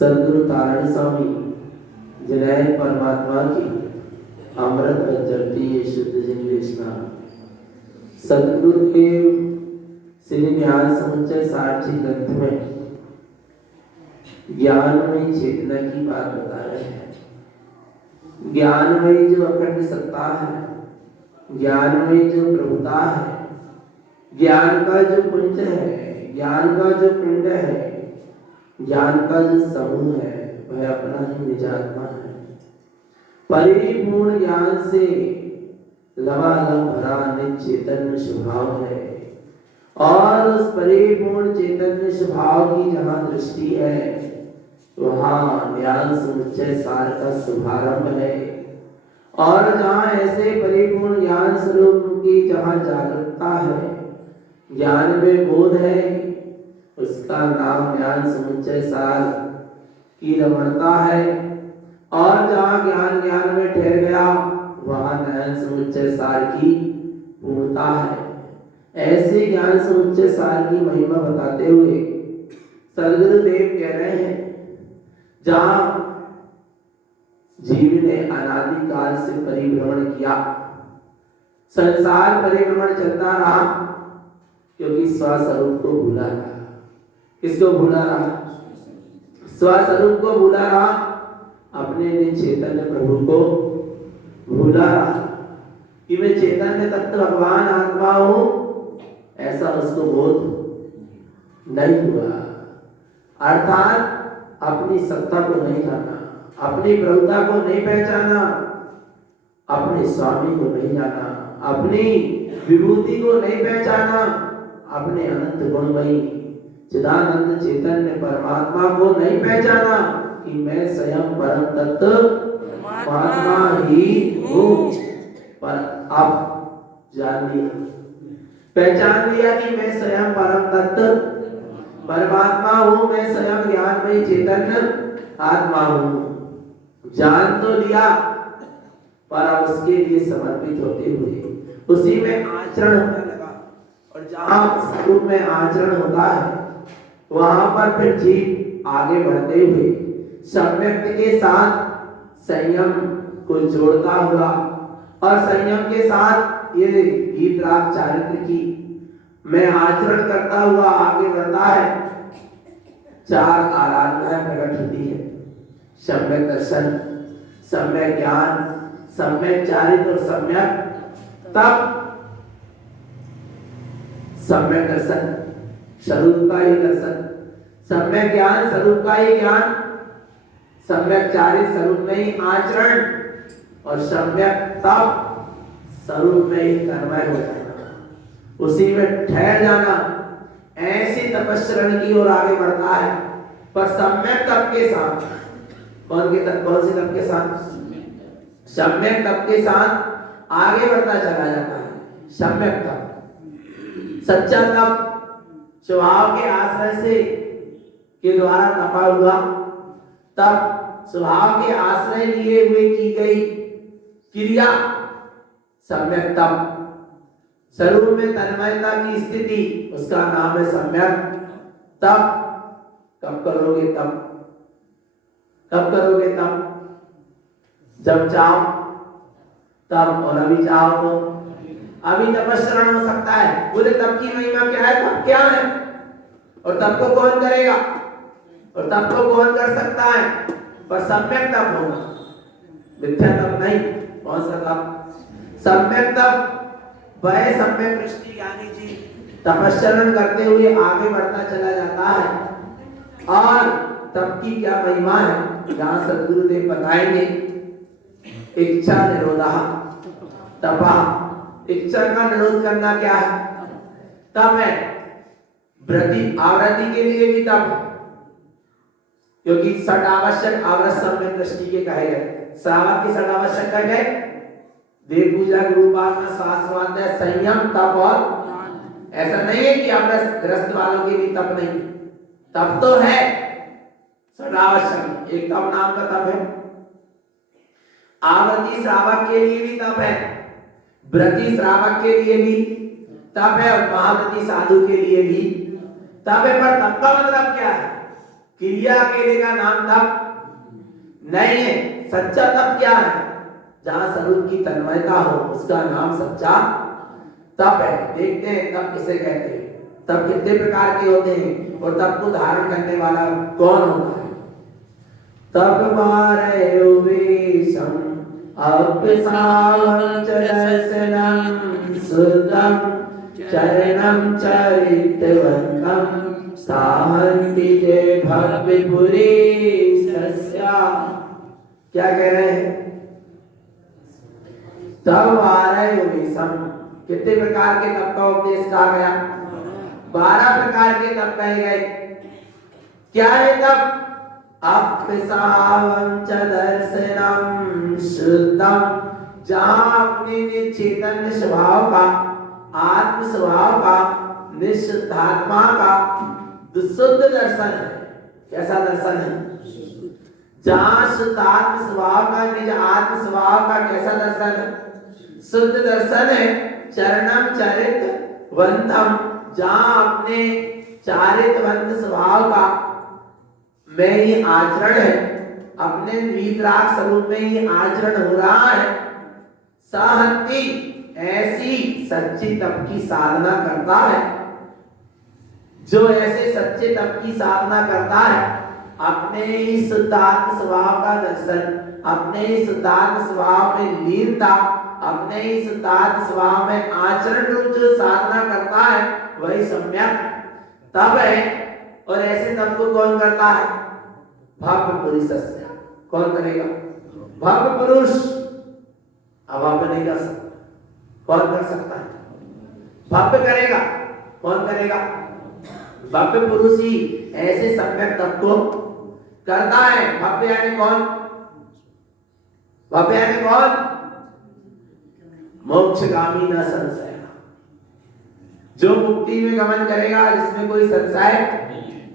सदगुरु तारण स्वामी जिन्हें परमात्मा की अमृत जलती है शुद्ध जिंदगी सदगुरु के श्री ज्ञान समुच्चय सारथी ग्रंथ में ज्ञानमयी चेतना की बात बता रहे हैं। ज्ञानमयी जो अखंड सत्ता है, ज्ञानमयी जो प्रभुता है, ज्ञान का जो पुंज है, ज्ञान का जो पिंड है, ज्ञान का जो समूह है, वह अपना ही निजात्मा है। परिपूर्ण ज्ञान से लबालब भरा चैतन्य स्वभाव है और उस परिपूर्ण चैतन्य स्वभाव की जहाँ दृष्टि है वहाँ ज्ञान समुच्चय सार का शुभारंभ है। और जहाँ ऐसे परिपूर्ण ज्ञान स्वरूप की जहाँ जागरूकता है, ज्ञान में बोध है, उसका नाम ज्ञान समुच्चय सार की रमणता है। और जहाँ ज्ञान ज्ञान में ठहर गया वहाँ ज्ञान समुच्चय सार की पूर्णता है। ऐसे ज्ञान समुच्चय सार की महिमा बताते हुए सदगुरुदेव कह रहे हैं, जहाँ जीव ने अनादिकाल से परिभ्रमण किया, संसार परिभ्रमण चलता रहा क्योंकि स्वस्वरूप को भूला रहा। किसको भूला रहा? स्वस्वरूप को भूला रहा, अपने निज चैतन्य प्रभु को भूला रहा कि मैं चैतन्य तत्व भगवान आत्मा हूं, ऐसा उसको बोध नहीं हुआ। अर्थात अपनी सत्ता को नहीं जाना, अपनी प्रभुता को नहीं पहचाना, अपने स्वामी को नहीं जाना, अपनी विभूति को नहीं पहचाना, अपने अनंत गुणमयी चिदानंद चैतन्य परमात्मा को नहीं पहचाना कि मैं स्वयं परम तत्व परमात्मा ही हूँ। पर अब जान लिया, पहचान लिया कि मैं स्वयं परम तत्व परमात्मा हूँ, मैं स्वयं ज्ञानमय चैतन्य आत्मा हूँ। जान तो लिया पर अब उसके लिए समर्पित होते हुए उसी में आचरण होने लगा। और जहाँ स्वरूप में आचरण होता है वहां पर फिर जीव आगे बढ़ते हुए सम्यक्त के साथ संयम को जोड़ता हुआ और संयम के साथ ये वीतराग चारित्र की मैं आचरण करता हुआ आगे बढ़ता है, चार आराधनाएं प्रकट होती है। सम्यक दर्शन, सम्यक ज्ञान, सम्यक चारित्र और सम्यक तप। सम्यक दर्शन स्वरूप का ही दर्शन, सम्यक ज्ञान स्वरूप का ही ज्ञान, सम्यक चारित्र स्वरूप में ही आचरण और सम्यक तप स्वरूप में ही तन्मय हो जाना, उसी में ठहर जाना। ऐसी तपस्रण की ओर आगे बढ़ता है, पर सम्यक तप के साथ। कौन सी तप के साथ? सम्यक तप के साथ आगे बढ़ता चला जाता है। सम्यक तप, सच्चा तप, स्वभाव के आश्रय से के द्वारा तपा हुआ तप, स्वभाव के आश्रय लिए हुए की गई क्रिया सम्यक तप। स्वरूप में तन्मयता की स्थिति, उसका नाम है सम्यक तप। कब करोगे तप? कब करोगे तप? जब चाहो तब, और अभी चाहो तो अभी तपस्रण हो सकता है। बोले तप की महिमा क्या है? तप क्या है? और तप को कौन करेगा? और तप को कौन कर सकता है? पर सम्यक तप होगा, मिथ्या तप नहीं। कौन सा तप? सम्यक तप। वह सम्यक दृष्टि ज्ञानी जी तपस्रण करते हुए आगे बढ़ता चला जाता है। और तप की क्या महिमा है, जहां सदगुरुदेव बताएंगे। इच्छा निरोधा तपा, इच्छा का निरोध करना क्या है? तप है। व्रति आवृत्ति के लिए भी तप, क्योंकि सट आवश्यक आवृत सम्यक दृष्टि के कहे गए। श्रावक की सट आवश्यक कहे गए, देव पूजा, गुरुपालना, शास्त्राध्याय, संयम, तप। और ऐसा नहीं है कि आवृत ग्रस्त वालों के लिए तप नहीं, तप तो है सट आवश्यक। एक तप नाम का तप है। आवृत्ति श्रावक के लिए भी तप है, व्रति श्रावक के लिए भी तप है, और महाव्रति साधु के लिए भी तप है। पर तप का मतलब क्या है? क्रिया अकेले का नाम तप नहीं है। सच्चा तप क्या है? जहां स्वरूप की तन्मयता हो, उसका नाम सच्चा तप है। देखते हैं तप किसे कहते हैं, तप कितने प्रकार के होते हैं, और तप को धारण करने वाला कौन होता है। तप मारे उवेशम अपसावं च दर्शनं सुदं चरणं चरितवन्तं साहन्ति जे भव्यपुरी सस्या। क्या कह रहे हैं? तब आरय उवेशम, कितने प्रकार के तप का उपदेश कहा गया? 12 प्रकार के तप कहे गए। क्या है तप? अपसावं च दर्शनं शुद्धं, जहां अपने चैतन्य स्वभाव का, आत्म स्वभाव का, निष्शुद्धात्मा का शुद्ध दर्शन है। कैसा दर्शन है? जहां शुद्धात्म स्वभाव का, निज आत्म स्वभाव का कैसा दर्शन है? शुद्ध दर्शन है। चरणम चरित वंतम, जहां अपने चारितवंत स्वभाव का में ही आचरण है, अपने वीतराग स्वरूप में ही आचरण हो रहा है। सहंति, ऐसी सच्ची तप की साधना करता है। जो ऐसे सच्चे तप की साधना करता है, अपने ही शुद्धात्म स्वभाव का दर्शन, अपने ही शुद्धात्म स्वभाव में लीनता, अपने ही शुद्धात्म स्वभाव में आचरण रूप जो साधना करता है, वही सम्यक तप है। और ऐसे तप को कौन करता है? भव्य पुरुषस्य। कौन करेगा? भव्य पुरुष। अभव्य नहीं कर सकता। कौन कर सकता है? भव्य करेगा। कौन करेगा? भव्य पुरुष ही ऐसे सम्यक तप को करता है। भव्य यानी कौन? भव्य यानी कौन? मोक्षगामी न संशय, जो मुक्ति में गमन करेगा जिसमें कोई संशय,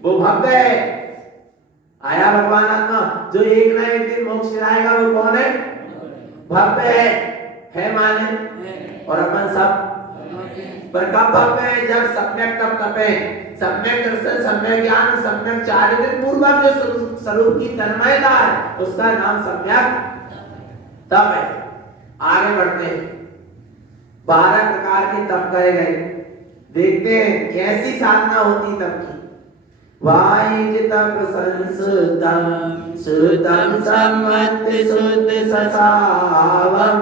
वो भव्य है। आया भगवान आत्मा, जो एक ना एक दिन मोक्ष दिलाएगा, वो कौन है? भव्य है माने। और अपन सब पर कब भव्य है? जब सम्यक तप तपे, सम्यक दर्शन, सम्यक ज्ञान, सम्यक चारित्र पूर्वक जो स्वरूप की तन्मयता है, उसका नाम सम्यक तप है। आगे बढ़ते हैं। 12 प्रकार के तप कहे गए। देखते हैं कैसी साधना होती तप की। वाइज तप संसुतम सुतम सम्मत शुद्ध ससावम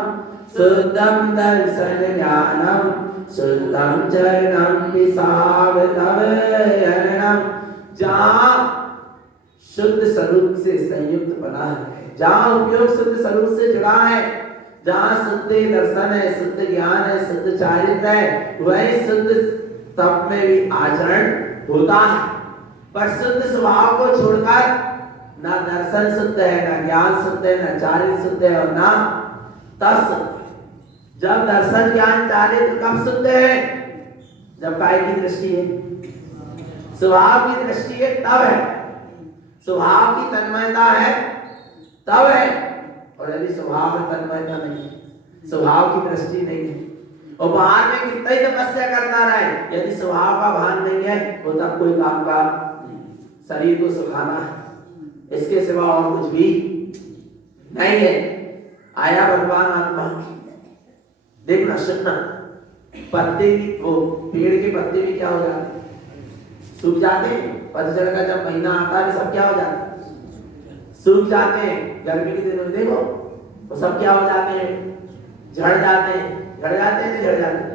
शुद्धम दर्शन ज्ञानम शुद्धम चरणम विसावतवरणम। जहाँ शुद्ध स्वरूप से संयुक्त बना है, जहाँ उपयोग शुद्ध स्वरूप से जुड़ा है, जहाँ शुद्ध दर्शन है, शुद्ध ज्ञान है, शुद्ध चारित्र है, वही शुद्ध तप में भी आचरण होता है। पर शुद्ध स्वभाव को छोड़कर ना दर्शन शुद्ध है, ना ज्ञान शुद्ध है, ना चारित्र शुद्ध है और ना तप शुद्ध है। जब दर्शन ज्ञान चारित्र कब शुद्ध है? जब काय की दृष्टि है, स्वभाव की दृष्टि है तब है, स्वभाव की तन्मयता है तब है। और यदि स्वभाव में तन्मयता नहीं है, स्वभाव की दृष्टि नहीं है, और बाहर में कितना ही तपस्या करता रहे, यदि स्वभाव का भान नहीं है, वो तब कोई काम का शरीर को सुखाना है, इसके सिवा और कुछ भी नहीं है। आया भगवान आत्मा, देखना सुनना, पत्ते भी, वो पेड़ के पत्ते भी क्या हो जाते, सूख जाते हैं। पतझड़ का जब महीना आता है सब क्या हो जाता है, सूख जाते हैं। गर्मी के दिनों में देखो वो सब क्या हो जाते हैं, झड़ जाते हैं, झड़ जाते हैं, झड़ जाते हैं।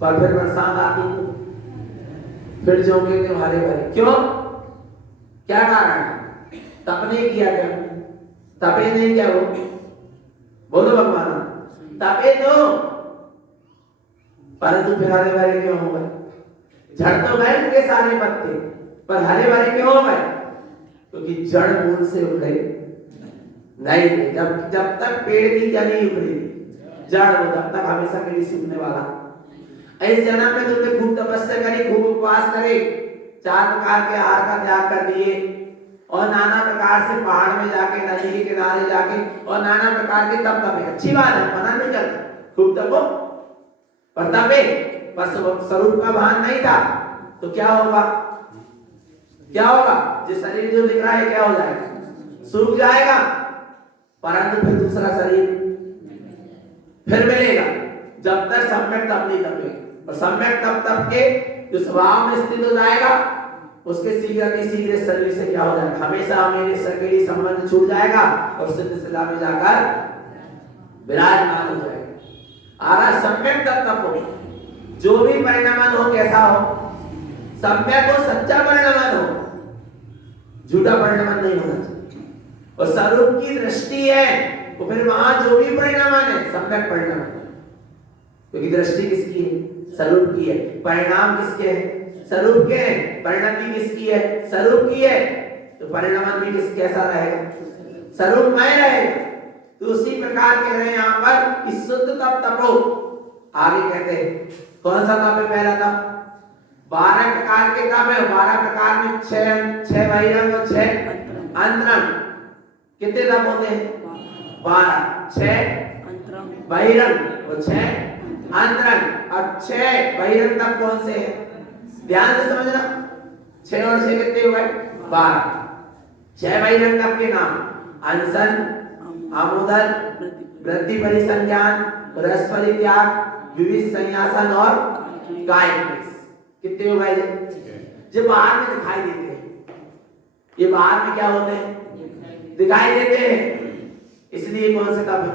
पर फिर बरसात आती है, फिर जमेंगे हरे भरे। क्यों? क्या कारण? तप नहीं किया क्या? तपे नहीं क्या वो? बोलो भगवान, तपे तो, परंतु फिर हरे भरे क्यों हो गए? झड़ तो गए उनके सारे पत्ते, पर हरे भरे क्यों हो गए? क्योंकि जड़ मूल से उखड़े नहीं थे। जब तक पेड़ की जड़ी उखड़ी जड़, वो तब तक हमेशा के लिए सूखने वाला। इस जन्म में तुमने खूब तपस्या करी, खूब उपवास करे, 4 प्रकार के आहार का त्याग कर दिए, और नाना प्रकार से पहाड़ में जाके, नदी के किनारे जाके, और नाना प्रकार के तप तपे। अच्छी बात है, मना नहीं करता, खूब तपो, पर तपे, पर स्वरूप का भान नहीं था तो क्या होगा? क्या होगा? जो शरीर जो दिख रहा है क्या हो जाएगा? सूख जाएगा। परंतु फिर दूसरा शरीर फिर मिलेगा, जब तक सम्यक तप नहीं तपेगा। और सम्यक तप के जो स्वभाव में स्थित हो जाएगा, उसके शीघ्र शरीर से क्या हो जाएगा? हमेशा मेरे सकेली संबंध छूट जाएगा और सिद्ध सिद्धा में जाकर विराजमान हो जाएगा। आरा सम्यक तप हो, जो भी परिणामन हो, कैसा हो? सम्यक हो, सच्चा परिणामन हो, झूठा परिणामन नहीं होना चाहिए। और स्वरूप की दृष्टि है तो फिर वहां जो भी परिणामन है सम्यक परिणामन है, क्योंकि दृष्टि किसकी है? स्वरूप की है। परिणाम किसके हैं? स्वरूप के हैं। परिणति किसकी है? स्वरूप की है। तो परिणामन भी कैसा रहेगा? स्वरूपमय रहेगा। तो उसी प्रकार कह रहे हैं यहाँ पर कि शुद्ध तप तपो। आगे कहते हैं कौन सा तप है? पहला तप 12 प्रकार के तप है। 12 प्रकार में 6 बहिरंग और 6 अंतरंग। कितने तप होते हैं? 12। 6 बहिरंग और 6 अंतरंग। अब 6 बहिरंग तप कौन से हैं? ध्यान से समझना। 6 और 6 कितने हुए? 12। 6 बहिरंग तप के नाम अनशन, आमोदन, वृद्धि परिसंज्ञान, रस परित्याग, विविध संयासन और कायिक। कितने हो गए? जो बाहर में दिखाई देते हैं, ये बाहर में क्या होते हैं? दिखाई देते हैं। इसलिए कौन से तप है?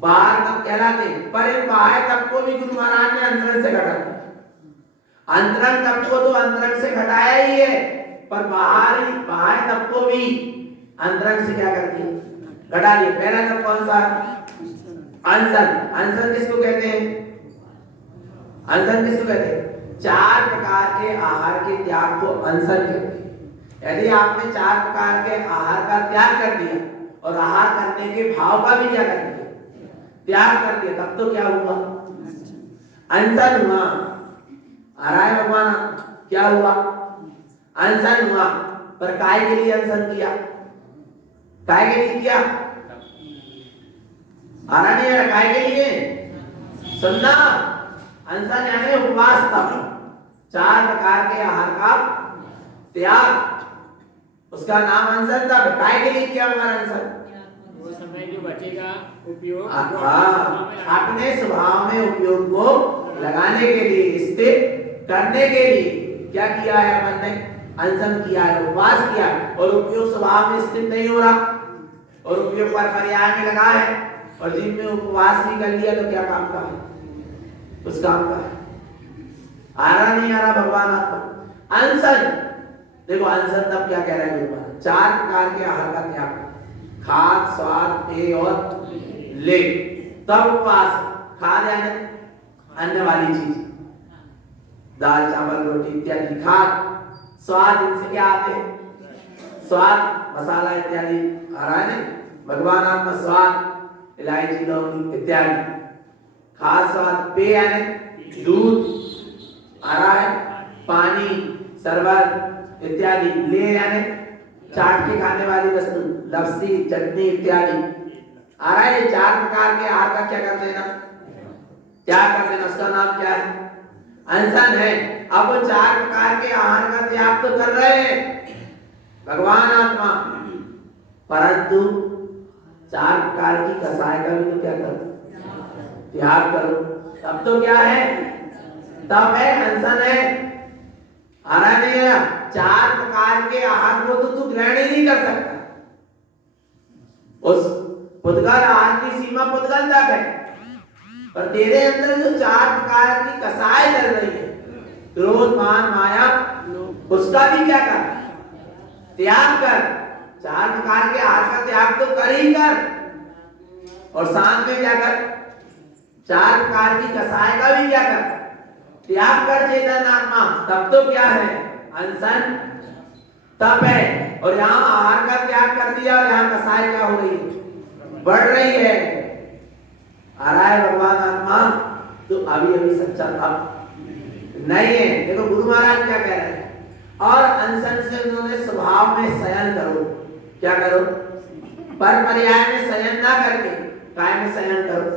बाहर तप कहलाते हैं। पर इन बाह्य तप को भी गुरु महाराज ने अंतरंग से घटा दिया। अंतरंग तप को तो अंतरंग से घटाया ही है, पर बाह्य तप को भी अंतरंग से क्या कर दिया? घटा दिया। पहला तप कौन सा? अनशन। अनशन किसको कहते हैं? अनशन किसको कहते हैं? 4 प्रकार के आहार के त्याग को अनशन कहते हैं। यदि आपने 4 प्रकार के आहार का त्याग कर दिया और आहार करने के भाव का भी क्या कर दिया? त्याग कर दिया, तब तो क्या हुआ? अनशन हुआ। आ रहा है भगवान? क्या हुआ? अनशन हुआ। पर काय के लिए अनशन किया? काय के लिए किया? आ रहा नहीं? आ रहा? काय के लिए? सुनना, अनशन यानी उपवास तप। 4 प्रकार के आहार का त्याग, उसका नाम अनशन तप। काय के लिए किया हमारा अनशन? वो समय जो बचेगा उपयोग अपने स्वभाव में उपयोग को लगाने के लिए, स्थिर करने के लिए क्या किया है अपन ने? अनशन किया है, उपवास किया, और उपयोग स्वभाव में स्थिर नहीं हो रहा और उपयोग पर पर्याय में लगा है, और जिन में उपवास भी कर लिया तो क्या काम का है? उस काम का है। आ रहा नहीं आ रहा भगवान आपको? अनशन, देखो अनशन तब क्या कह रहा है गुरु महाराज? 4 प्रकार के आहार का त्याग, खाद, स्वाद, पेय और ले, तब उपवास। खाद यानी अन्न वाली चीज, दाल चावल रोटी इत्यादि खाद। स्वाद, इनसे क्या आते हैं? स्वाद, मसाला इत्यादि आ रहा है ना, भगवान आत्मा स्वाद, इलायची लौंग इत्यादि। खाद स्वाद, पेय यानी दूध आ रहा है, पानी, शरबत इत्यादि। ले यानी चाट के खाने वाली वस्तु, लस्सी, चटनी इत्यादि आ रहा है। ये 4 प्रकार के आहार का क्या कर देना? त्याग कर देना। उसका नाम क्या है? अनशन है। अब वो 4 प्रकार के आहार का त्याग तो कर रहे हैं भगवान आत्मा, परंतु 4 प्रकार की कसाय का भी तो क्या करो? त्याग करो। तब तो क्या है? तब है, अनशन है। आ रहा नहीं है? 4 प्रकार के आहार को तो तू ग्रहण ही नहीं कर सकता। उस पुद्गल आहार की सीमा पुद्गल तक है, पर तेरे अंदर जो 4 प्रकार की कसाय चल रही है, क्रोध, मान, माया, उसका भी क्या कर? त्याग कर। 4 प्रकार के आहार का त्याग तो कर ही कर, और साथ में क्या कर? 4 प्रकार की कसाय का भी क्या कर? त्याग कर चेतन आत्मा। तब तो क्या है? अनशन तब है। और यहाँ आहार का त्याग कर दिया और यहाँ कसाय क्या हो रही है? बढ़ रही है। आ रहा है भगवान आत्मा, तो अभी अभी सच्चा तप नहीं है। देखो गुरु महाराज क्या कह रहे हैं? और अनशन से उन्होंने स्वभाव में शयन करो। क्या करो? पर पर्याय में शयन ना करके काय में शयन करो,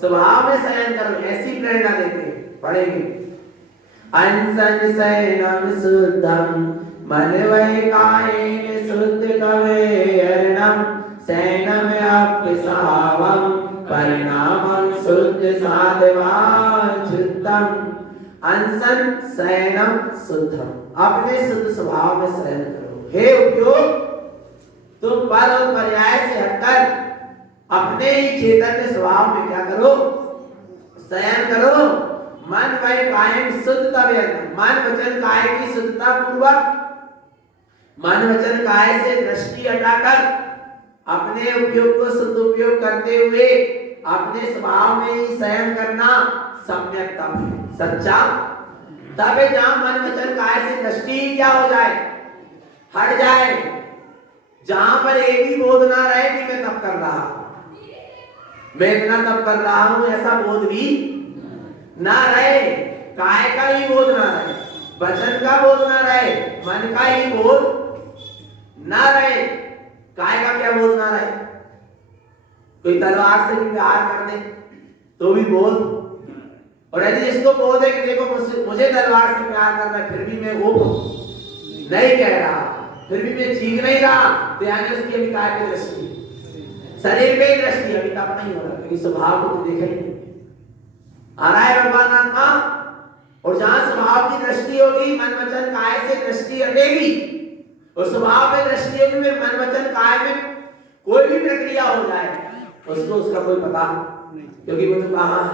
स्वभाव में शयन करो, ऐसी प्रेरणा देते हैं। पढ़ेंगे। अनशन शयनम शुद्धम मन वै कायेन शुद्ध कवे अर्णम शयनम अपसावम परिणामं शुद्ध साधवांचितम। अनशन शयनम शुद्धम, अपने शुद्ध स्वभाव में शयन करो। हे उपयोग, तुम पर और पर्याय से हटकर अपने ही चैतन्य स्वभाव में क्या करो? शयन करो। मन वै कायम शुद्धता, मन वचन काय की शुद्धता पूर्वक, मन वचन काय से दृष्टि हटाकर अपने उपयोग को शुद्ध उपयोग करते हुए अपने स्वभाव में ही शयन करना सम्यक तप है, सच्चा तब है। जहां मन वचन काय से दृष्टि क्या हो जाए? हट जाए। जहां पर एक ही बोध ना रहे कि मैं तप कर रहा हूं, मैं इतना तप कर रहा हूं, ऐसा बोध भी ना रहे। काय का ही बोध ना रहे, वचन का बोध ना रहे, मन का ही बोध ना रहे। काय का क्या बोध ना रहे? कोई तलवार से भी प्यार कर दे तो भी बोध, और यदि इसको बोध है कि देखो मुझे तलवार से प्यार करना है, फिर भी मैं वो नहीं कह रहा, फिर भी मैं चीख नहीं रहा, तो यानी उसकी अभी काय पे दृष्टि, शरीर पे दृष्टि, अभी तप नहीं हो रहा, क्योंकि स्वभाव को तो देखा ही नहीं। आ रहा है भगवान आत्मा। और जहां स्वभाव की दृष्टि होगी, मन वचन काय से दृष्टि हटेगी, और स्वभाव में दृष्टि होगी, फिर मन वचन काय में कोई भी प्रक्रिया हो जाए उसको उसका कोई पता नहीं, क्योंकि वो तो कहाँ है?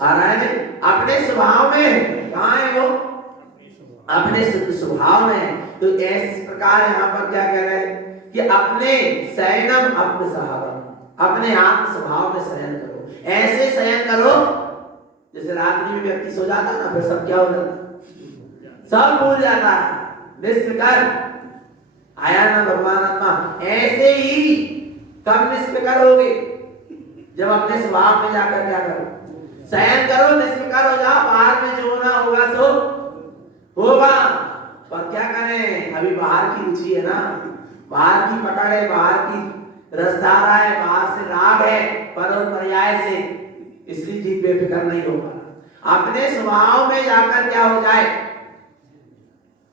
आ रहा है अपने स्वभाव में। कहाँ है वो? अपने स्वभाव में। तो इस प्रकार यहाँ पर क्या कह रहे हैं कि अपने शयनम अपसावम, अपने आप स्वभाव में शयन करो। ऐसे शयन करो जैसे रात्रि में व्यक्ति सो जाता है ना, फिर सब क्या हो जाता है? सब भूल जाता है, निष्फिकर। आया ना भगवान आत्मा? ऐसे ही कब निष्फिकर होगे? जब अपने स्वभाव में जाकर क्या करो? शयन करो, निष्फिकर हो जाओ। बाहर में जो होना होगा सो होगा, पर क्या करें? अभी बाहर की रुचि है ना, बाहर की पकड़ है, बाहर की रसधारा है, बाहर से राग है, पर और पर्याय से, इसलिए जीव बेफिक्र नहीं होगा। अपने स्वभाव में जाकर क्या हो जाए?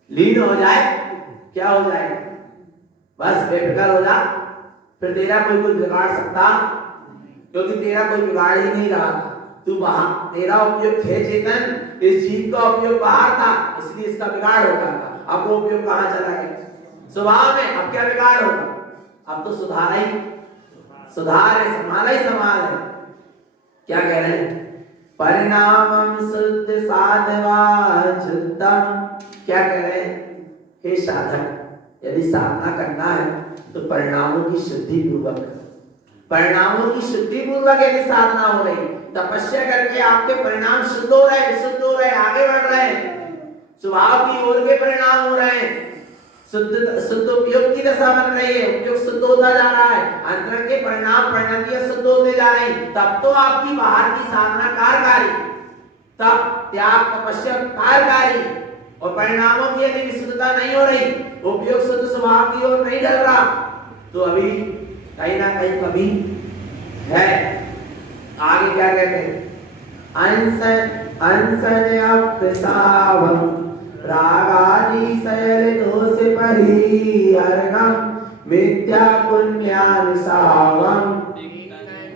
लीन हो जाए। क्या हो जाए? बस बेफिक्र हो जा, फिर तेरा कोई कुछ बिगाड़ सकता, क्योंकि तेरा कोई बिगाड़ ही नहीं रहा। तू बाहर, तेरा उपयोग है चेतन, इस जीव का उपयोग बाहर था, इसलिए इसका बिगाड़ हो गया था। अब वो उपयोग कहाँ चला गया? स्वभाव में। अब क्या बिगाड़ होगा? अब तो सुधार है, संभाला ही संभाल है। क्या कह रहे हैं? परिणामम शुद्ध साधवा शुद्धम। क्या कह रहे हैं? हे साधक, यदि साधना करना है तो परिणामों की शुद्धि पूर्वक, परिणामों की शुद्धि पूर्वक यदि साधना हो रही, तपस्या करके आपके परिणाम शुद्ध हो रहे, विशुद्ध हो रहे, आगे बढ़ रहे हैं, स्वभाव की ओर के परिणाम हो रहे हैं, शुद्ध उपयोग की दशा बन रही है, उपयोग शुद्ध होता जा रहा है, अंतर के परिणाम परिणतियां शुद्ध होते जा रही, तब तो आपकी बाहर की साधना कारकारी, तब त्याग तपस्या कारकारी। और परिणामों की यदि विशुद्धता नहीं हो रही, उपयोग शुद्ध स्वभाव की ओर नहीं ढल रहा, तो अभी कहीं ना कहीं कभी है। आगे क्या कहते हैं? अंसन अपसावम रागादि शैल दोष परिहरणम मिथ्या पुण्यानुसावम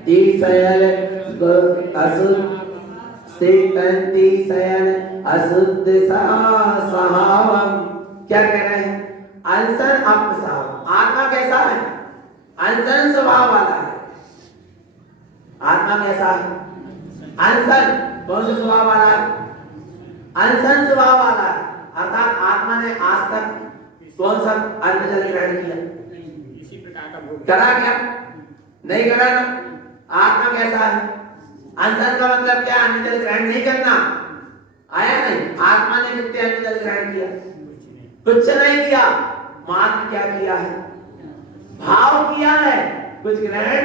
तिशैल अशुद्ध सेतंति शयन अशुद्ध सहावम। क्या कह रहे हैं? अंसन अपसावम। आत्मा कैसा है? अंसन स्वभाव वाला है। आत्मा कैसा है? अंसन। कौन से स्वभाव वाला है? अंसन स्वभाव वाला है। अर्थात आत्मा ने आज तक कौन सा अन्न जल ग्रहण किया? इसी प्रकार का भोग करा क्या? नहीं करा ना। आत्मा कैसा है? अंसन का मतलब क्या? अन्न जल ग्रहण नहीं करना। आया नहीं? आत्मा ने कितने अन्न जल ग्रहण किया? कुछ नहीं किया। मात्र क्या किया है? भाव किया है, कुछ ग्रहण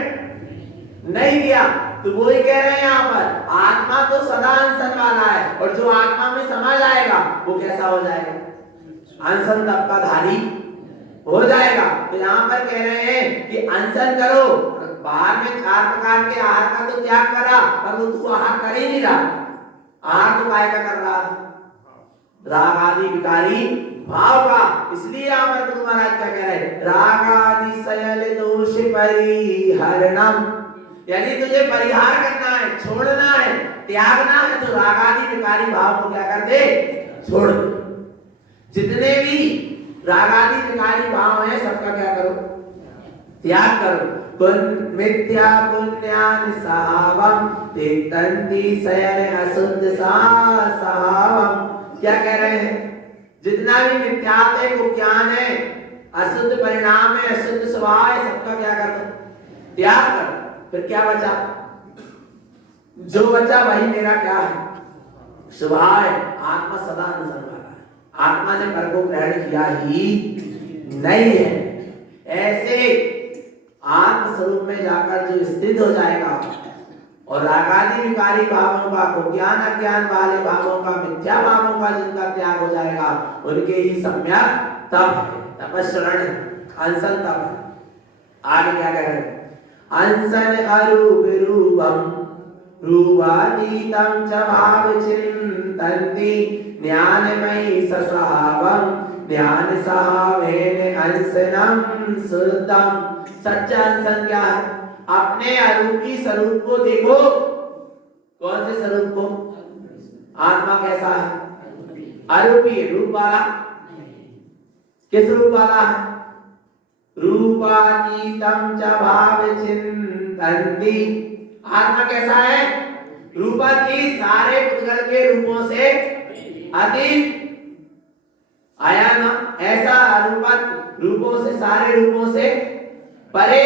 नहीं किया। तो वो ही कह रहे हैं यहाँ पर, आत्मा तो सदा अंसन वाला है, और जो आत्मा में समा जाएगा वो कैसा हो जाएगा? अंसन तप का धारी हो जाएगा। तो यहाँ पर कह रहे हैं कि अंसन करो। बाहर में 4 प्रकार के आहार का तो त्याग करा, पर वो तू आहार कर ही नहीं रहा। आहार तो काय का कर रहा? राग आदि विकारी भाव का। इसलिए यहाँ पर गुरु महाराज क्या कह रहे हैं? राग आदि शैल दोष परिहरणम। यानी तुझे परिहार करना है, छोड़ना है, त्यागना है, तो राग आदि विकारी भाव को क्या कर दे? छोड़ दे। जितने भी राग आदि विकारी भाव हैं, सबका क्या करो? त्याग करो। मिथ्या पुण्यानुसावम तिष्ठन्ति शयन अशुद्ध सहावम। क्या कह रहे हैं? जितना भी मिथ्यात्व है, वो ज्ञान है, अशुद्ध परिणाम है, अशुद्ध स्वभाव है, सबका क्या कर दो? त्याग कर। फिर क्या बचा? जो बचा वही मेरा क्या है? स्वभाव है। आत्मा सदा अंसन वाला है। आत्मा ने पर को ग्रहण किया ही नहीं है। ऐसे आत्म स्वरूप में जाकर जो स्थित हो जाएगा और रागादि विकारी भावों का, ज्ञान अज्ञान वाले भावों का, मिथ्या भावों का जिनका त्याग हो जाएगा, उनके ही सम्यक तप है, तपस्रण अंसन तप है। आगे क्या कह रहे हैं? अंसन अरूप रूपम रूपातीतम च भाव चिंतन्ति ज्ञानमयी ससावम ज्ञान सहावेन अंसनम शुद्धम। सच्चा अंसन क्या है? अपने अरूपी स्वरूप को देखो। कौन से स्वरूप को? आत्मा कैसा है? अरूपी। रूप वाला? किस रूप वाला है? रूपातीतम च भाव चिंतन्ति। आत्मा कैसा है? रूपातीत, सारे पुद्गल के रूपों से अतीत। आया ना? ऐसा अरूपत रूपों से, सारे रूपों से परे।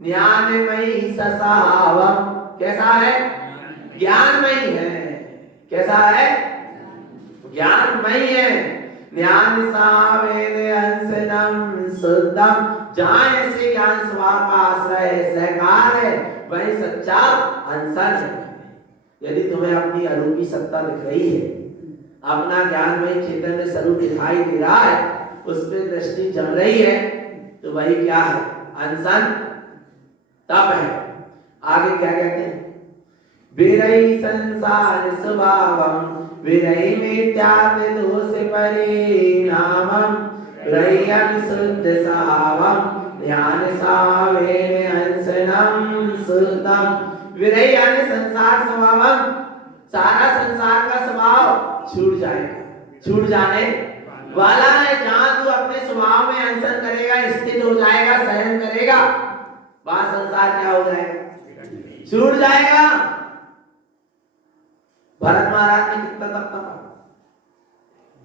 ज्ञानमयी ससावम। कैसा है? ज्ञानमयी है। कैसा है? ज्ञानमयी है। ज्ञान सावेन अंसनम शुद्धम। जहां ऐसे ज्ञान स्वभाव का आश्रय है, सहकार है, वही सच्चा अंसन है। यदि तुम्हें अपनी अरूपी सत्ता दिख रही है, अपना ज्ञानमय चैतन्य स्वरूप दिखाई दे रहा है, उस पर दृष्टि जम रही है, तो वही क्या है? अंसन तप है। आगे क्या कहते हैं? विरई संसार स्वभावम विरई मिथ्यात्व दोष परिणामम रय्यम शुद्ध सहावम ज्ञान सावेन अंसनम सुतम। विरही यानी संसार स्वभावम, सारा संसार का स्वभाव छूट जाएगा, छूट जाने वाला है। जहां तू अपने स्वभाव में अनशन करेगा, स्थित हो जाएगा, सहन करेगा, वहां संसार क्या हो जाएगा, छूट जाएगा। भरत महाराज ने कितना तप तपा,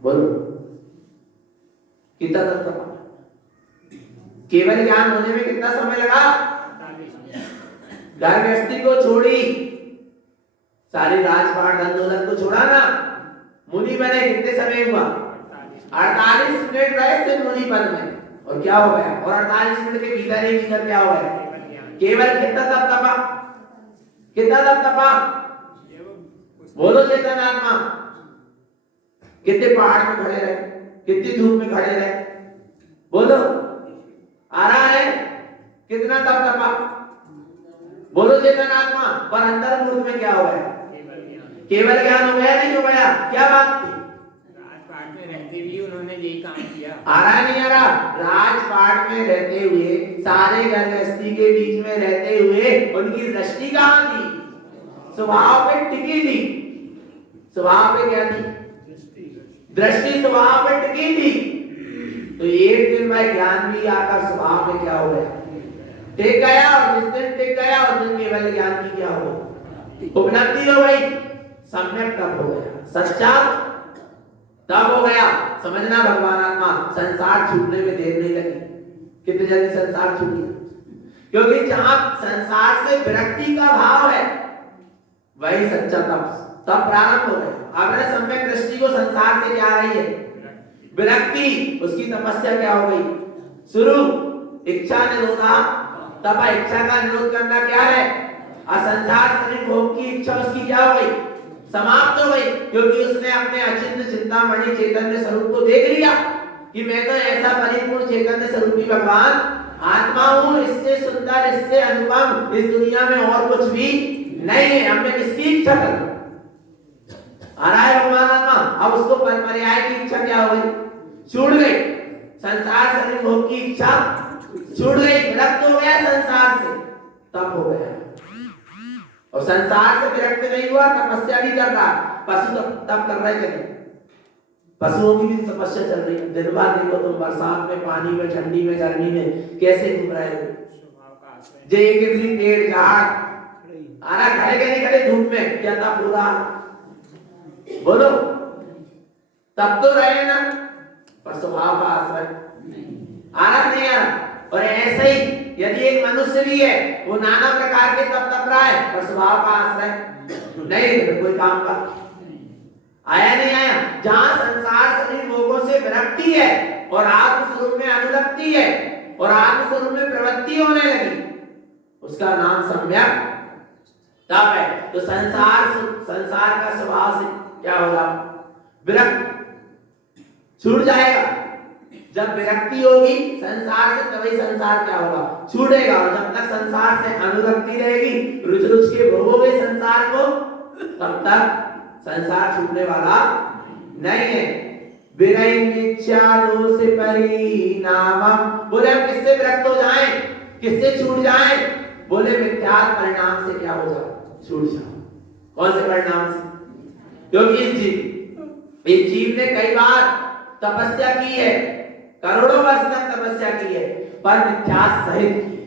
बोलो कितना तप तपा, केवल ज्ञान होने में कितना समय लगा। घर गृहस्थी को छोड़ी, सारी राजपाट धन दौलत को छोड़ा ना, मुनि बने, कितने समय हुआ, 48 मिनट रहे सिर्फ मुनि पद में, और क्या हो गया, और 48 मिनट के भीतर ही भीतर क्या हो गया, केवल कितना तप तपा, कितना तप तपा, बोलो चेतन आत्मा। कितने पहाड़ में खड़े रहे, कितनी धूप में खड़े रहे, बोलो आ रहा है, कितना तप तपा, बोलो चेतन आत्मा। पर अंदर मूर्त में क्या हो गया, केवल ज्ञान हो गया, नहीं हो गया, क्या बात थी, राजपाट में रहते भी उन्होंने यही काम किया। आ रहा नहीं आ रहा, राजपाट में रहते हुए, सारे घर गृहस्थी के बीच में रहते हुए उनकी दृष्टि कहां थी, स्वभाव पे टिकी थी, स्वभाव पे क्या थी, दृष्टि स्वभाव पे टिकी थी। तो एक दिन भाई ज्ञान भी आकर स्वभाव में क्या हो गया, टिक गया, और जिस दिन टिक गया उस दिन केवल ज्ञान की क्या हो, उपलब्धि हो गई, सम्यक तप हो गया, सच्चा तब हो गया। समझना भगवान आत्मा, संसार छूटने में देर नहीं लगी, कितने जल्दी संसार छूट गया, क्योंकि जहां संसार से विरक्ति का भाव है वही सच्चा तब प्रारंभ हो गया। आपने सम्यक दृष्टि को संसार से क्या आ रही है, विरक्ति, उसकी तपस्या क्या हो गई शुरू, इच्छा निरोधा तप, इच्छा का निरोध करना क्या है, असंसार शरीर भोग की इच्छा उसकी क्या हो गई, समाप्त हो गई, क्योंकि उसने अपने अचिंत्य चिंतामणि चैतन्य स्वरूप को देख लिया कि मैं तो ऐसा परिपूर्ण चैतन्य स्वरूपी भगवान आत्मा हूं, इससे सुंदर, इससे अनुपम इस दुनिया में और कुछ भी नहीं है, हमने किसकी इच्छा कर, आ रहा है भगवान आत्मा। अब उसको पर्याय की इच्छा क्या हो गई, छूट गई, संसार शरीर भोग की इच्छा छूट गई, विरक्त हो गया संसार से, तब हो गया। और संसार से विरक्त नहीं हुआ, तपस्या भी कर रहा, पशु तब कर रहे थे, पशुओं की भी तपस्या चल रही है। दिन भर देखो तुम बरसात में, पानी में, ठंडी में, गर्मी में कैसे घूम रहे हो, जे कितनी पेड़ झाड़ आरा खड़े के नहीं खड़े धूप में, क्या था पूरा, बोलो तब तो रहे ना, पर स्वभाव का आश्रय आ रहा नहीं आ रहा। और ऐसे ही यदि एक मनुष्य भी है, वो नाना प्रकार के तप रहा है, पर स्वभाव का आश्रय नहीं, तो कोई काम का आया नहीं आया। जहां संसार शरीर भोगों से विरक्ति है और आत्मस्वरूप में अनुरक्ति है और आत्मस्वरूप में प्रवृत्ति होने लगी, उसका नाम सम्यक तप है। तो संसार का स्वभाव से क्या होगा, विरक्त छूट जाएगा। जब विरक्ति होगी संसार से, तभी संसार क्या होगा, छूटेगा। और जब तक संसार से अनुरक्ति रहेगी, रुच रुच के भोगोगे संसार को, तब तक संसार छूटने वाला नहीं है। विरय मिथ्या दोष परिणामम, बोले हम किससे विरक्त हो जाएं, किससे छूट जाएं, बोले मिथ्या परिणाम से क्या हो जाए, छूट जाओ। कौन से परिणाम से, क्योंकि इस जीव ने कई बार तपस्या की है, करोड़ों वर्ष तक तपस्या की है, पर मिथ्या सहित की है,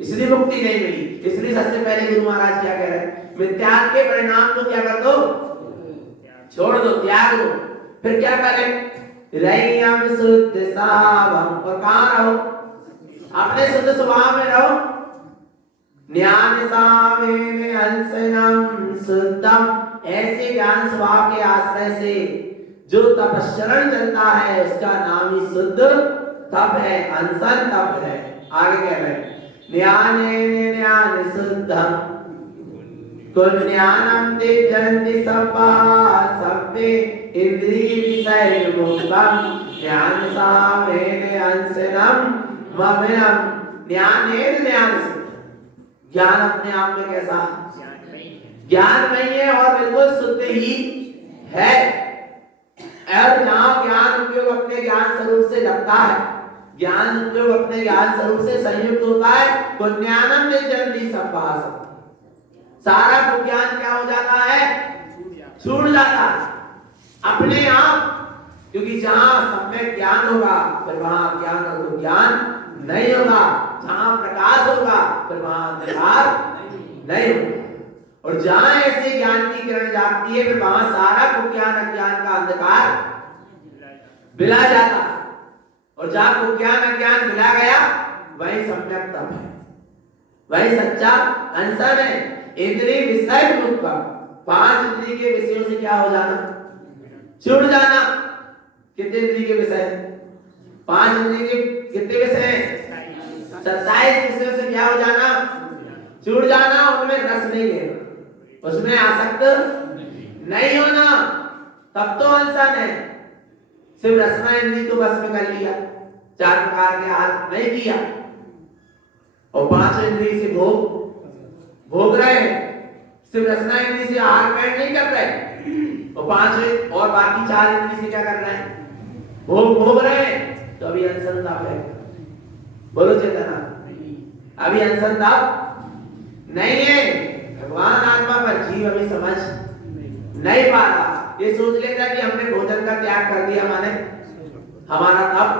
इसलिए मुक्ति नहीं मिली। इसलिए सबसे पहले गुरु महाराज क्या कह रहे हैं, मिथ्या के परिणाम को क्या कर दो, छोड़ दो, त्याग दो। फिर क्या करें, रय्यम शुद्ध सावम, और कहां रहो, अपने शुद्ध स्वभाव में रहो। ज्ञान सावेन अंसनम शुद्धम, ऐसे ज्ञान स्वभाव के आश्रय से जो तपश्चरण चलता है, उसका नाम ही शुद्ध तप है, अंसन तप है। आगे कह रहे हैं, ज्ञानेन ज्ञान शुद्धम कुल ज्ञानम दिव्यन्ति सप्पा सप्पे इंद्रिय विषय मुक्तम, ज्ञान सावेन अंसनम ममिनम। ज्ञानेन ज्ञान शुद्ध, ज्ञान अपने आप में कैसा, ज्ञान नहीं है और बिल्कुल शुद्ध ही है। और जहां ज्ञान उपयोग अपने ज्ञान स्वरूप से लगता है, ज्ञान उपयोग अपने ज्ञान स्वरूप से संयुक्त होता है, पुण्यानम निर्जन्ति संभाषण, सारा ज्ञान क्या हो जाता है, छूट जाता है अपने आप। क्योंकि जहां सम्यक ज्ञान होगा फिर वहां ज्ञान और ज्ञान नहीं होगा, जहां प्रकाश होगा फिर वहां अंधकार नहीं होगा, और जहां ऐसे ज्ञान की किरण जागती है फिर वहां सारा कुज्ञान अज्ञान का अंधकार बिला जाता है, और जहां कुज्ञान अज्ञान बिला गया वही सम्यक तप है, वही सच्चा अंसन है। इंद्रिय विषय रूप का, 5 इंद्रिय के विषयों से क्या हो जाना, छूट जाना। कितने इंद्रिय के विषय, 5 इंद्रिय के कितने विषय हैं, 27 विषयों से क्या हो जाना, छूट जाना, उनमें रस नहीं लेना, उसमें आसक्त नहीं होना, तब तो अंसन है। सिर्फ रसना इंद्रिय तो बस में कर लिया, 4 प्रकार के आहार नहीं किया, और 5 इंद्रिय से भोग रहे हैं, सिर्फ रसना इंद्रिय से आहार ग्रहण नहीं कर रहे, और 5 और बाकी 4 इंद्रिय से क्या कर रहे हैं, भोग रहे हैं, तो अभी अनशन तप है। बोलो चेतना, अभी अनशन तप नहीं है। भगवान आत्मा पर जीव अभी समझ नहीं पा रहा, ये सोच लेता कि हमने भोजन का त्याग कर दिया माने हमारा तप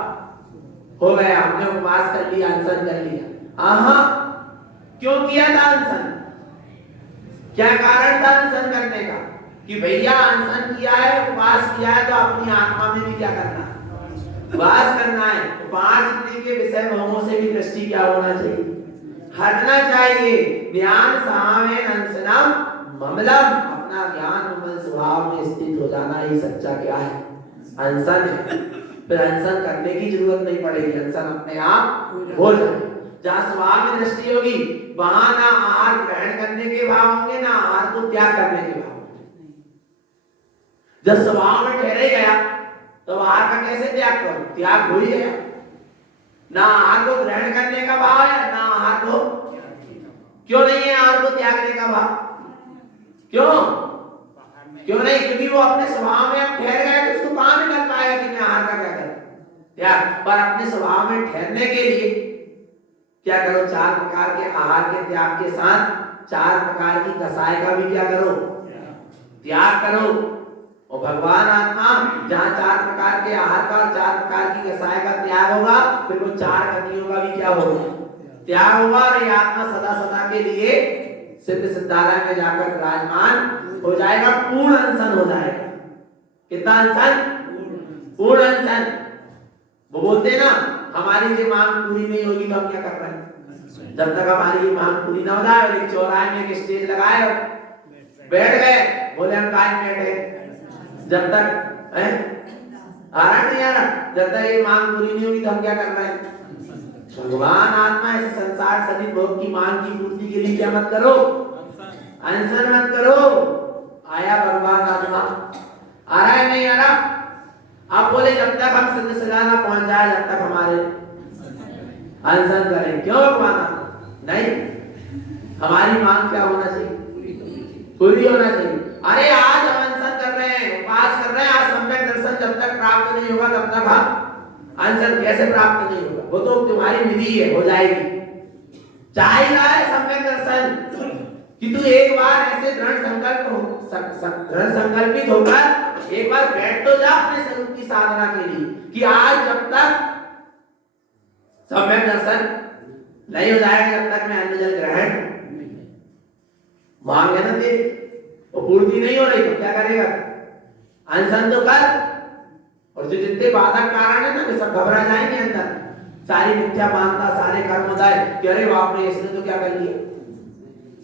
हो गया, हमने उपवास कर लिया, अनशन कर लिया। आहा, क्यों किया था अनशन, क्या कारण था अनशन करने का, कि भैया अनशन किया है, उपवास किया है, तो अपनी आत्मा में भी क्या करना है, वास करना है। तो 5 इंद्रिय के विषय मोहों से भी दृष्टि क्या होना चाहिए, हटना चाहिए। ज्ञान सामेन अंसनम ममलम, अपना ज्ञान ममल स्वभाव में स्थित हो जाना ही सच्चा क्या है, अनशन है। फिर अनशन करने की जरूरत नहीं पड़ेगी, अनशन अपने आप हो जाए। जहाँ स्वभाव में दृष्टि होगी वहां ना आहार ग्रहण करने के भाव होंगे, ना आहार को त्याग करने के भाव होंगे। जब स्वभाव में ठहरे गया तो आहार का कैसे त्याग करो, त्याग हो ही गया, ना आहार को ग्रहण करने का भाव है, ना आहार को, क्यों नहीं है आहार को त्यागने का भाव, क्यों नहीं, क्योंकि वो अपने स्वभाव में अब ठहर गया, तो उसको कहां में कर पाएगा कि मैं आहार का क्या करूं, त्याग। पर अपने स्वभाव में ठहरने के लिए क्या करो, 4 प्रकार के आहार के त्याग के साथ 4 प्रकार की कसाय का भी क्या करो, त्याग करो। और भगवान आत्मा जहां 4 प्रकार के आहार का और 4 प्रकार की कसाय का त्याग होगा, फिर वो 4 गतियों का भी क्या होगा, त्याग होगा, और ये आत्मा सदा सदा के लिए सिद्ध सिद्धालय में जाकर विराजमान हो जाएगा, पूर्ण अनशन हो जाएगा। कितना अनशन, पूर्ण अनशन। वो बोलते ना हमारी ये मांग पूरी नहीं होगी तो हम क्या कर रहे हैं, जब तक हमारी ये मांग पूरी ना हो जाए, और एक चौराहे में एक स्टेज लगाए और बैठ गए, बोले हम काहे बैठे, जब तक आ रहा नहीं आ रहा, जब तक ये मांग पूरी नहीं होगी तो हम क्या कर रहे हैं। भगवान आत्मा ऐसे संसार सभी भोग की मांग की पूर्ति के लिए क्या मत करो, अनशन मत करो। आया भगवान आत्मा, आ रहा है नहीं आ रहा, आप बोले जब तक हम सिद्ध सिद्धाना पहुंच जाए, जब तक हमारे अनशन करें, क्यों भगवान नहीं, हमारी मांग क्या होना चाहिए, पूरी होना चाहिए। अरे आज हम अनशन कर रहे हैं, उपवास कर रहे हैं, आज सम्यक दर्शन जब तक प्राप्त नहीं होगा तब तक हम अनशन कैसे प्राप्त नहीं होगा, वो तो तुम्हारी विधि है, हो जाएगी। चाह ही रहा है सम्यक दर्शन कि तू एक बार ऐसे दृढ़ संकल्पित होकर एक बार बैठ तो जा अपने स्वरूप की साधना के लिए, कि आज जब तक सम्यक दर्शन नहीं हो जाएगा जब तक मैं अन्न जल ग्रहण, मांग है ना तेरी, वो पूर्ति नहीं हो रही तो क्या करेगा, अनशन तो कर। और जो जितने बाधक कारण है ना, वे सब घबरा जाएंगे अंदर, सारी मिथ्या मानता, सारे कर्म होता है कि अरे बाप रे इसने तो क्या कर लिया,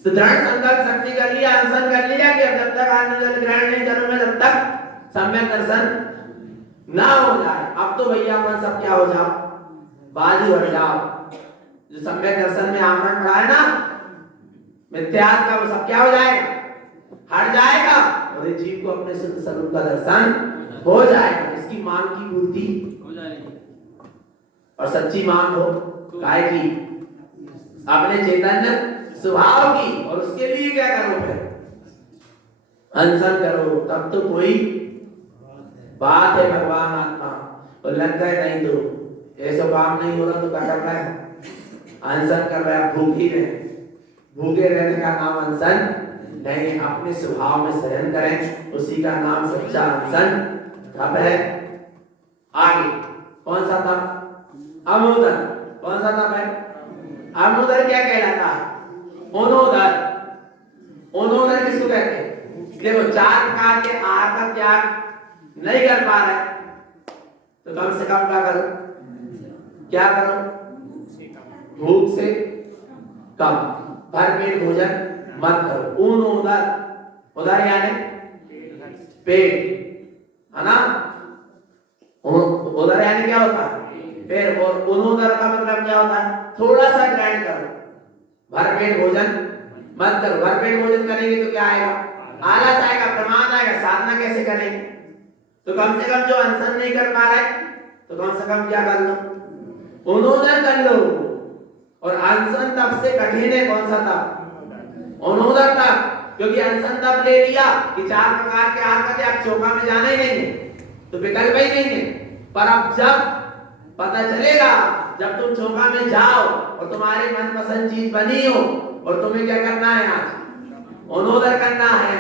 दृढ़ संकल्प शक्ति कर लिया, अनशन कर लिया कि जब तक अन्न जल ग्रहण नहीं करूंगा, जब तक सम्यक दर्शन ना हो जाए। अब तो भैया अपन सब क्या हो जाओ, बाजी हट जाओ, जो सम्यक दर्शन में आवरण पड़ा है ना मिथ्यात्व का, वो सब क्या हो जाएगा, हट जाएगा, और जीव को अपने शुद्ध स्वरूप का दर्शन हो जाएगा, इसकी मांग की पूर्ति हो जाएगी। और सच्ची मांग हो काय की, अपने चैतन्य स्वभाव की, और उसके लिए क्या करो, फिर अनशन करो, तब तो कोई बात है। भगवान आत्मा और लग गए नहीं तो ऐसा काम नहीं हो रहा तो क्या कर रहा है? अनशन कर रहा है, भूखी रहे। भूखे रहने का नाम अनशन नहीं, अपने स्वभाव में सहन करें, उसी का नाम सच्चा अनशन तप है। आगे कौन सा तप? अमोदर। कौन सा तप है? अमोदर क्या कहलाता है? ओनोदर। ओनोदर किसको कहते हैं? देखो 4 प्रकार के आहार का त्याग नहीं कर पा रहे तो कम से कम क्या करो? क्या करो? भूख से कम भरपेट भोजन मत करो। ओनोदर, उदर यानी पेट, है ना? उदर यानी क्या होता है? पेट। और ओनोदर का मतलब क्या होता है? थोड़ा सा ग्राइंड करो, भरपेट भोजन मत करो। भरपेट भोजन करेंगे तो क्या आएगा? आलस आएगा, प्रमाद आएगा, साधना कैसे करेंगे? तो कम से कम जो अनशन नहीं कर पा रहे तो कम से कम क्या कर लो? ओनोदर कर लो। और अनशन तप से कठिन है कौन सा तप? ओनोदर तप। क्योंकि अनशन तप ले लिया कि 4 प्रकार के आहार का त्याग, चौका में जाना ही नहीं है तो विकल्प ही नहीं है। पर अब जब पता चलेगा, जब तुम चौका में जाओ और तुम्हारी मनपसंद चीज बनी हो और तुम्हें क्या करना है? आज ओनोदर करना है।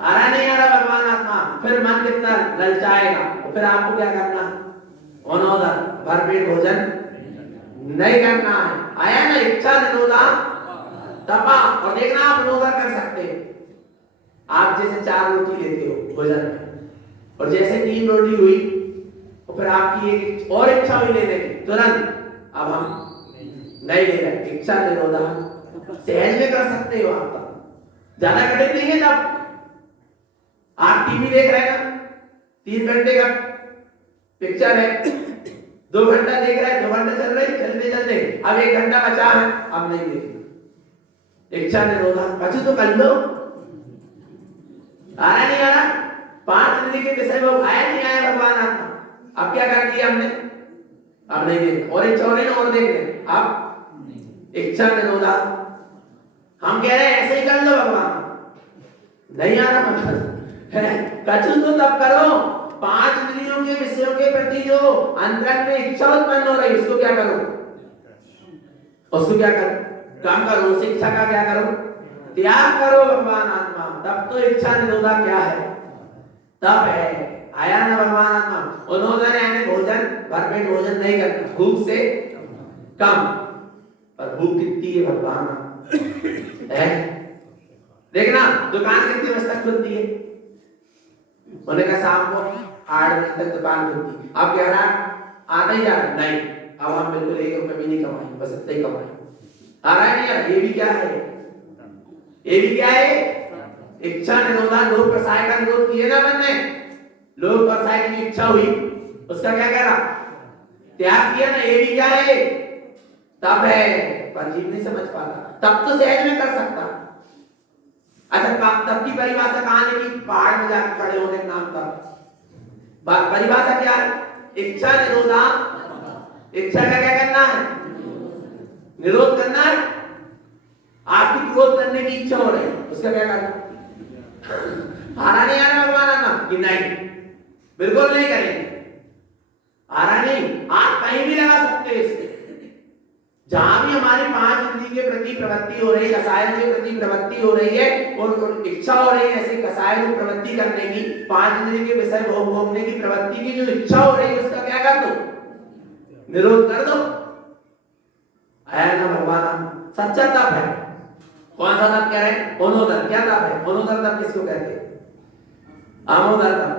आ रहा नहीं आ रहा भगवान आत्मा? फिर मन कितना ललचाएगा तो फिर आपको क्या करना? ओनोदर, भरपेट भोजन नहीं करना है। आया ना? इच्छा निरोधा तपा। और देखना आप ओनोदर कर सकते हैं। आप जैसे 4 रोटी लेते हो भोजन में और जैसे 3 रोटी हुई और फिर आपकी एक और इच्छा हुई लेने की, तुरंत अब हम नहीं ले रहे। इच्छा निरोधा सहज में कर सकते हो आप, ज्यादा कठिन नहीं है। जब आप टीवी देख रहे हैं ना, 3 घंटे का पिक्चर है, 2 घंटा देख रहे हैं, 2 घंटे चल रही, चलते चलते अब 1 घंटा बचा है, अब नहीं देखना। इच्छा निरोधा बच्चों तो कर लो। आ रहा नहीं आ रहा? 5 नदी के विषय में आया नहीं आया भगवान आत्मा? अब क्या कर दिया हमने? अब नहीं देख और इच्छा हो रही और देख ले। अब इच्छा निरोधा हम कह रहे हैं ऐसे ही कर लो भगवान, नहीं आ रहा मतलब कछु तो तब करो। 5 इंद्रियों के विषयों के प्रति जो अंतरंग में इच्छा उत्पन्न हो रही उसको क्या करो? उसको क्या करो? काम करो। उस इच्छा का क्या करो? त्याग करो भगवान आत्मा। तब तो इच्छा निरोधा क्या है? तब है। आया ना भगवान आत्मा? ओनोदर यानी भोजन, भरपेट भोजन नहीं करना, भूख से कम। पर भूख कितनी है भगवान है? देखना दुकान कितनी बजे तक खुलती है? उन्होंने कहा शाम को 8 बजे तक दुकान खुलती है। अब कह रहा आता ही जा रहा नहीं, अब हम बिल्कुल 1 रुपए भी नहीं कमाएंगे, बस इतना ही कमाएंगे। आ रहा है नहीं यार? ये भी क्या है? ये भी क्या है? इच्छा निरोधा। लोभ प्रसाय का निरोध किए ना मन ने, लोभ प्रसाय की इच्छा हुई उसका क्या कह रहा? त्याग किया ना। ये भी क्या है? तब है। पर जीव नहीं समझ पाता, तब तो सहज में कर सकता। अच्छा तब की परिभाषा कहां है? कि पहाड़ में जाकर खड़े होने का नाम तब। परिभाषा क्या है? इच्छा निरोधा। इच्छा का क्या करना है? निरोध करना है। आपकी क्रोध करने की इच्छा हो रही है, उसका क्या करना? हारा नहीं आ रहा भगवान आत्मा कि नहीं, बिल्कुल नहीं करेंगे। आ रहा नहीं? आप कहीं भी लगा सकते हो इसको। जहां भी हमारी 5 इंद्रियों के प्रति प्रवृत्ति हो रही है, कसाय के प्रति प्रवृत्ति हो रही है और इच्छा हो रही है ऐसे कसाय की प्रवृत्ति करने की, 5 इंद्रियों के विषय भोग भोगने की प्रवृत्ति की जो इच्छा हो रही है उसका क्या कर दो? निरोध कर दो। आया ना भगवान? सच्चा तप है। कौन सा तप कह रहे हैं? ओनोदर। क्या तप है? ओनोदर तप किसको कहते हैं? आमोदर तप।